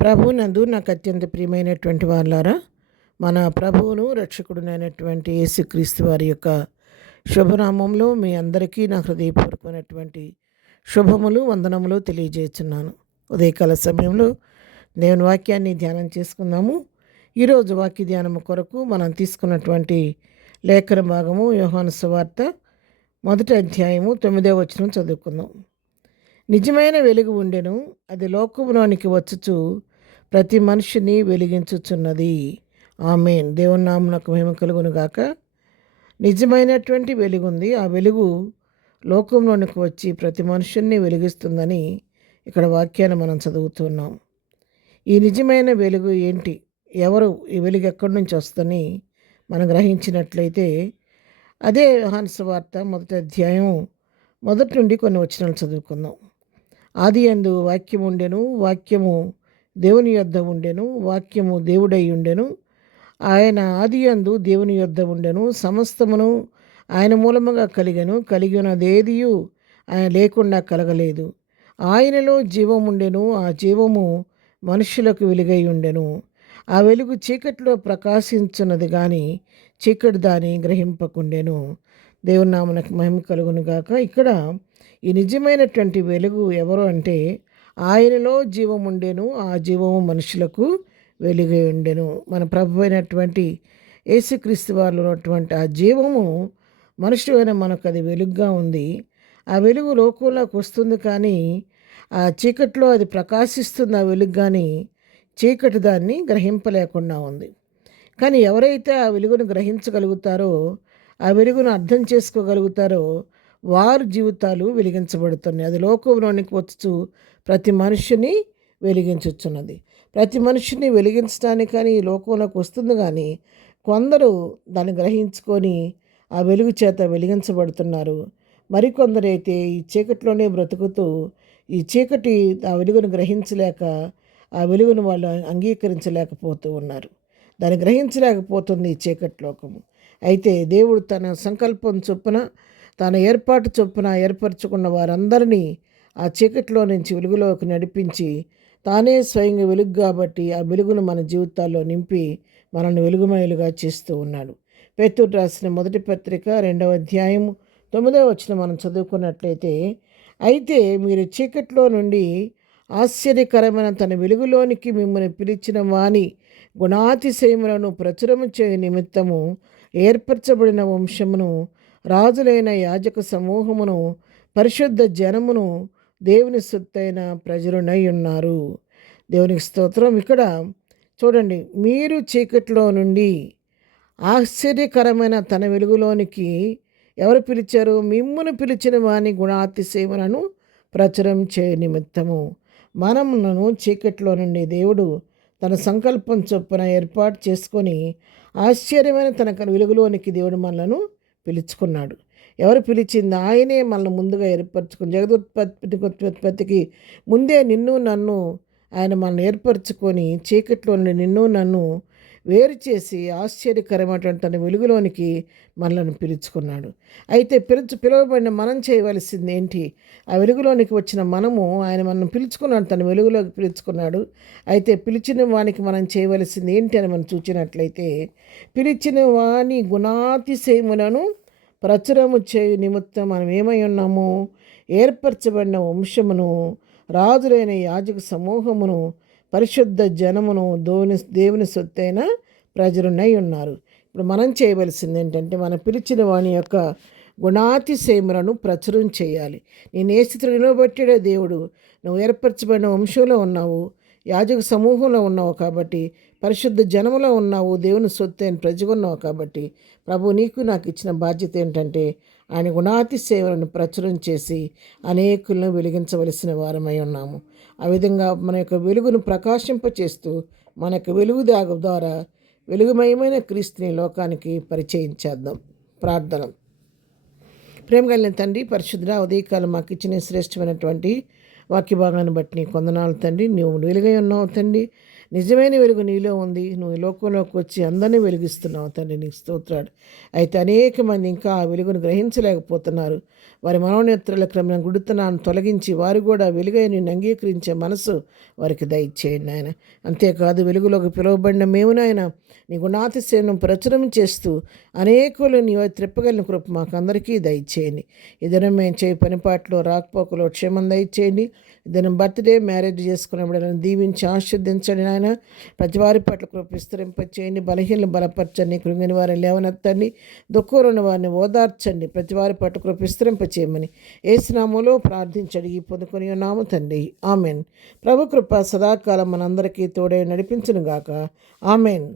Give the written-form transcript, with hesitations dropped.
ప్రభునందు నాకు అత్యంత ప్రియమైనటువంటి వారులారా, మన ప్రభువును రక్షకుడునైనటువంటి యేసుక్రీస్తు వారి యొక్క శుభనామంలో మీ అందరికీ నా హృదయపూర్వకమైనటువంటి శుభములు వందనములు తెలియజేస్తున్నాను. ఉదయకాల సమయంలో దేవుని వాక్యాన్ని ధ్యానం చేసుకుందాము. ఈరోజు వాక్య ధ్యానము కొరకు మనం తీసుకున్నటువంటి లేఖన భాగము యోహాను సువార్త 1వ అధ్యాయము 9వ వచనం చదువుకుందాం. నిజమైన వెలుగు ఉండెను, అది లోకములోనికి వచ్చుచు ప్రతి మనిషిని వెలిగించుచున్నది. ఆమేన్. దేవుని నామమునకు మహిమ కలుగును గాక. నిజమైనటువంటి వెలుగు ఉంది. ఆ వెలుగు లోకంలోనికి వచ్చి ప్రతి మనుషుల్ని వెలిగిస్తుందని ఇక్కడ వాక్యాన్ని మనం చదువుతున్నాం. ఈ నిజమైన వెలుగు ఏంటి? ఎవరు ఈ వెలుగు ఎక్కడి నుంచి వస్తుందని మనం గ్రహించినట్లయితే అదే యోహాను సువార్త 1వ అధ్యాయం 1 నుండి కొన్ని వచనాలు చదువుకుందాం. ఆదియందు వాక్యము ఉండెను, వాక్యము దేవుని యొద్ద ఉండెను, వాక్యము దేవుడై ఉండెను. ఆయన ఆదియందు దేవుని యొద్ద ఉండెను. సమస్తమును ఆయన మూలముగా కలిగినదేదియు ఆయన లేకుండా కలగలేదు. ఆయనలో జీవం ఉండెను, ఆ జీవము మనుషులకు వెలుగై ఉండెను. ఆ వెలుగు చీకటిలో ప్రకాశించున్నది కానీ చీకటి దాని గ్రహింపకుండెను. దేవుని నామమునకు మహిమ కలుగును గాక. ఇక్కడ ఈ నిజమైనటువంటి వెలుగు ఎవరు అంటే ఆయనలో జీవం ఉండెను, ఆ జీవము మనుషులకు వెలుగై ఉండెను. మన ప్రభు అయినటువంటి యేసుక్రీస్తు వారిలో ఉన్నటువంటి ఆ జీవము మనుషులైన మనకు అది వెలుగుగా ఉంది. ఆ వెలుగు లోకంలోకి వస్తుంది కానీ ఆ చీకటిలో అది ప్రకాశిస్తుంది. ఆ వెలుగు కానీ చీకటి దాన్ని గ్రహింపలేకుండా ఉంది. కానీ ఎవరైతే ఆ వెలుగును గ్రహించగలుగుతారో, ఆ వెలుగును అర్థం చేసుకోగలుగుతారో వారి జీవితాలు వెలిగించబడుతున్నాయి. అది లోకంలోనికి వచ్చు ప్రతి మనిషిని వెలిగించుచున్నది. ప్రతి మనిషిని వెలిగించడానికని ఈ లోకంలోకి వస్తుంది కానీ కొందరు దాన్ని గ్రహించుకొని ఆ వెలుగు చేత వెలిగించబడుతున్నారు. మరికొందరైతే ఈ చీకటిలోనే బ్రతుకుతూ ఈ చీకటి ఆ వెలుగును గ్రహించలేక ఆ వెలుగును వాళ్ళు అంగీకరించలేకపోతూ ఉన్నారు. దాన్ని గ్రహించలేకపోతుంది ఈ చీకటి లోకము. అయితే దేవుడు తన సంకల్పం చొప్పున తన ఏర్పాటు చొప్పున ఏర్పరచుకున్న వారందరినీ ఆ చీకటిలో నుంచి వెలుగులోకి నడిపించి తానే స్వయంగా వెలుగు కాబట్టి ఆ వెలుగును మన జీవితాల్లో నింపి మనల్ని వెలుగుమయులుగా చేస్తూ ఉన్నాడు. పేతురు రాసిన 1వ పత్రిక 2వ అధ్యాయం 9వ వచనం మనం చదువుకున్నట్లయితే, అయితే మీరు చీకటిలో నుండి ఆశ్చర్యకరమైన తన వెలుగులోనికి మిమ్మల్ని పిలిచిన వాని గుణాతిశయములను ప్రచురము చేయ నిమిత్తము ఏర్పరచబడిన వంశమును, రాజులైన యాజక సమూహమును, పరిశుద్ధ జనమును, దేవుని సొత్తైన ప్రజలునై ఉన్నారు. దేవునికి స్తోత్రం. ఇక్కడ చూడండి, మీరు చీకటిలో నుండి ఆశ్చర్యకరమైన తన వెలుగులోనికి ఎవరు పిలిచారు? మిమ్మును పిలిచిన వాని గుణాతిశయములను ప్రచురం చేయ నిమిత్తము. మనములను చీకటిలో నుండి దేవుడు తన సంకల్పం చొప్పున ఏర్పాటు చేసుకొని ఆశ్చర్యమైన తన వెలుగులోనికి దేవుడు మనలను పిలుచుకున్నాడు. ఎవరు పిలిచింది? ఆయనే మనల్ని ముందుగా ఏర్పరచుకుని జగదుత్పత్తికి ముందే నిన్ను నన్ను ఆయన మనల్ని ఏర్పరచుకొని చీకట్లో నుండి నిన్ను నన్ను వేరు చేసి ఆశ్చర్యకరమైనటువంటి తన వెలుగులోనికి మనల్ని పిలుచుకున్నాడు. అయితే పిలువబడిన మనం చేయవలసింది ఏంటి? ఆ వెలుగులోనికి వచ్చిన మనము ఆయన మనం పిలుచుకున్నాడు, తన వెలుగులోకి పిలుచుకున్నాడు. అయితే పిలిచిన వానికి మనం చేయవలసింది ఏంటి అని మనం చూసినట్లయితే, పిలిచిన వాని గుణాతిశయములను ప్రచురము చేయు నిమిత్తం మనం ఏమై ఉన్నాము? ఏర్పరచబడిన వంశమును, రాజులైన యాజక సమూహమును, పరిశుద్ధ జనమును, దేవుని సొత్తైన ప్రజలునై ఉన్నారు. ఇప్పుడు మనం చేయవలసింది ఏంటంటే, మన పిలిచిన వాని యొక్క గుణాతిశయములను ప్రచురం చేయాలి. నేను ఏ స్థితిలో నిలబట్టాడో దేవుడు, నువ్వు ఏర్పరచబడిన వంశంలో ఉన్నావు, యాజక సమూహంలో ఉన్నావు కాబట్టి, పరిశుద్ధ జనములో ఉన్నావు, దేవుని సొత్తైన ప్రజగా ఉన్నావు కాబట్టి, ప్రభు నీకు నాకు ఇచ్చిన బాధ్యత ఏంటంటే ఆయన గుణాతిశయములను ప్రచురం చేసి అనేకులను వెలిగించవలసిన వారమై ఉన్నాము. ఆ విధంగా మన యొక్క వెలుగును ప్రకాశింపచేస్తూ మన యొక్క వెలుగు ద్వారా వెలుగుమయమైన క్రీస్తుని లోకానికి పరిచయం చేద్దాం. ప్రార్థన. ప్రేమ కలిగిన తండ్రి, పరిశుద్ధ ఉదయకాలం మాకు ఇచ్చిన శ్రేష్టమైనటువంటి వాక్య భాగాన్ని బట్టి నీ కొందనాలు తండ్రి. నువ్వు వెలుగై ఉన్నావు తండ్రి. నిజమైన వెలుగు నీలో ఉంది. నువ్వు లోకంలోకి వచ్చి అందరినీ వెలిగిస్తున్నావు తండ్రి, నీకు స్తోత్రాలు. అయితే అనేక మంది ఇంకా ఆ వెలుగును గ్రహించలేకపోతున్నారు. వారి మనోనేత్రుల క్రమం గుడితనాన్ని తొలగించి వారు కూడా వెలుగై నిన్ను అంగీకరించే మనసు వారికి దయచేయండి ఆయన. అంతేకాదు వెలుగులోకి పిలువబడిన మేము నాయన నీ గుణాతిశయను ప్రచురం చేస్తూ అనేకులు నీ వైపు త్రిప్పగలిగిన కృప మాకు అందరికీ దయచేయండి. ఈ దినం మేము చేయ పనిపాట్లో రాకపోకలో క్షేమం దయచేయండి. ఈ దినం బర్త్డే మ్యారేజ్ చేసుకున్నప్పుడు దీవించి ఆశీర్దించండి నాయన. ప్రతి వారి పట్ల కృప విస్తరింపచేయండి. బలహీనలు బలపరచండి. కృంగిన వారిని లేవనెత్తండి. దుఃఖంలో వారిని ఓదార్చండి. ప్రతి వారి పట్ల కృప విస్తరింపచేయమని యేసు నామములో ప్రార్థించడి ఈ పొందుకొని ఉన్నాము తండ్రి. ఆమెన్. ప్రభు కృప సదాకాలం మనందరికీ తోడై నడిపించును గాక. ఆమెన్.